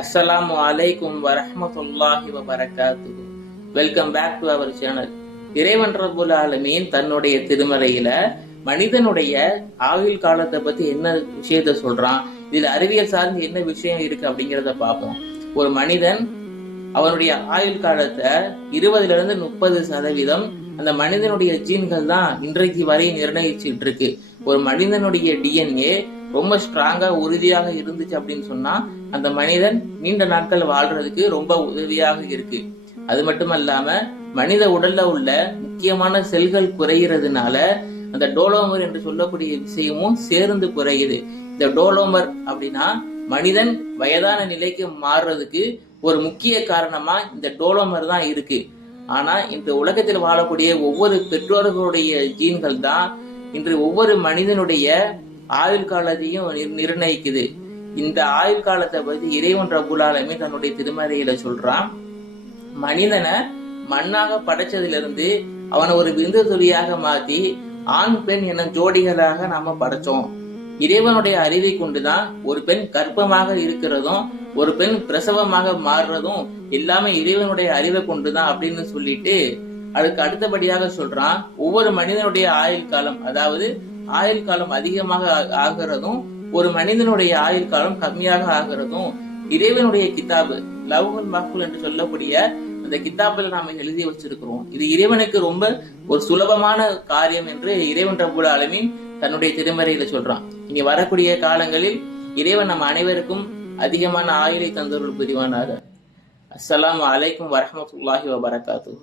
அஸ்ஸலாமு அலைக்கும் வரஹ்மத்துல்லாஹி வபரகாத்துஹு. Welcome back to our channel. இறைவன் ரப்புல் ஆலமீன் தன்னுடைய திருமறையில மனிதனுடைய ஆயுள் காலத்தை பத்தி என்ன விஷயத்த சொல்றான், இதுல அறிவியல் சார்ந்து என்ன விஷயம் இருக்கு அப்படிங்கிறத பார்ப்போம். ஒரு மனிதன் அவனுடைய ஆயுள் காலத்தை 20 to 30% அந்த மனிதனுடைய ஜீன்கள் தான் இன்றைக்கு வரை நிர்ணயிச்சுட்டு இருக்கு. ஒரு மனிதனுடைய டிஎன்ஏ ரொம்ப ஸ்ட்ராங்கா உறுதியாக இருந்துச்சு அப்படின்னு சொன்னா அந்த மனிதன் நீண்ட நாட்கள் வாழ்றதுக்கு ரொம்ப உதவியாக இருக்கு. அது மட்டும் இல்லாம மனித உடல்ல உள்ள முக்கியமான செல்கள் குறைகிறதுனால அந்த டோலோமர் என்று சொல்லக்கூடிய விஷயமும் சேர்ந்து குறையுது. இந்த டோலோமர் அப்படின்னா மனிதன் வயதான நிலைக்கு மாறுறதுக்கு ஒரு முக்கிய காரணமா இந்த டோலோமர் தான் இருக்கு. ஆனா இந்த உலகத்தில் வாழக்கூடிய ஒவ்வொரு பெற்றோர்களுடைய ஜீன்கள் தான் இன்று ஒவ்வொரு மனிதனுடைய ஆயுள் காலத்தையும் நிர்ணயிக்குது. இந்த ஆயுள் காலத்தை பத்தி இறைவன் ரப்புல் ஆலமீன் தன்னுடைய திருமறையில சொல்றான். மனிதனை மண்ணாக படைச்சதிலிருந்து அவனை ஒரு விந்து துளியாக மாத்தி ஆண் பெண் என ஜோடிகளாக நாம படைச்சோம். இறைவனுடைய அறிவை கொண்டுதான் ஒரு பெண் கர்ப்பமாக இருக்கிறதும் ஒரு பெண் பிரசவமாக மாறுறதும் எல்லாமே இறைவனுடைய அறிவை கொண்டுதான் அப்படின்னு சொல்லிட்டு அதுக்கு அடுத்தபடியாக சொல்றான், ஒவ்வொரு மனிதனுடைய ஆயுள் காலம், அதாவது ஆயுள் காலம் அதிகமாக ஆகிறதும் ஒரு மனிதனுடைய ஆயுள் காலம் கம்மியாக ஆகிறதும் இறைவனுடைய கிதாபு லவ்ஹுல் மஹ்ஃபூஸ் என்று சொல்லக்கூடிய அந்த கிதாபில் நாம எழுதி வச்சிருக்கிறோம். இது இறைவனுக்கு ரொம்ப ஒரு சுலபமான காரியம் என்று இறைவன் ரப்புல் ஆலமீன் தன்னுடைய திருமறையில சொல்றான். இனி வரக்கூடிய காலங்களில் இறைவன் நம் அனைவருக்கும் அதிகமான ஆயுளை தந்தருள் புரிவானாக. அஸ்ஸலாமு அலைக்கும் வரஹ்மத்துல்லாஹி வபரகாத்துஹு.